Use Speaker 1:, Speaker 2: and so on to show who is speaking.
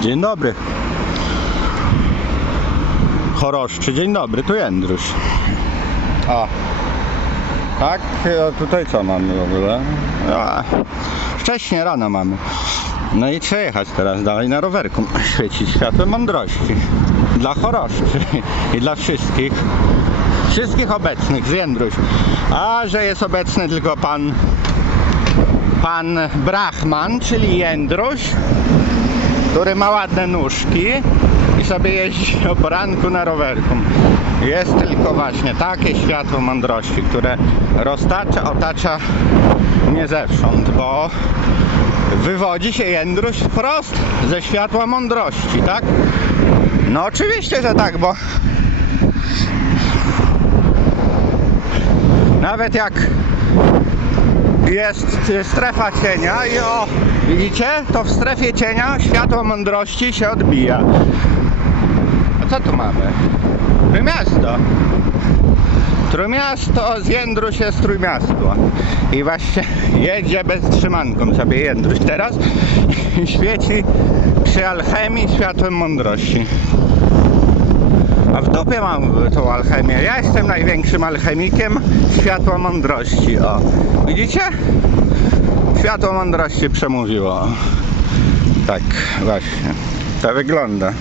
Speaker 1: Dzień dobry. Choroszczy, dzień dobry, tu Jędruś. A. Tak, a tutaj co mamy w ogóle? A, wcześnie rano mamy. No i trzeba jechać teraz dalej na rowerku. Świecić światłem mądrości. Dla choroszczy i dla wszystkich. Wszystkich obecnych z Jędruś. A że jest obecny tylko pan pan Brachman, czyli Jędruś, który ma ładne nóżki i sobie jeździ o poranku na rowerku. Jest tylko właśnie takie światło mądrości, które roztacza, otacza mnie zewsząd, bo wywodzi się Jędruś wprost ze światła mądrości, tak? No oczywiście, że tak, bo nawet jak jest strefa cienia i o, widzicie? To w strefie cienia światło mądrości się odbija. A co tu mamy? Trójmiasto. Trójmiasto z Jędruś jest Trójmiasto. I właśnie jedzie bez trzymanką sobie Jędruś teraz i świeci przy alchemii światłem mądrości. W dupie mam tą alchemię. Ja jestem największym alchemikiem światła mądrości. O, widzicie? Światło mądrości przemówiło. Tak, właśnie. To wygląda.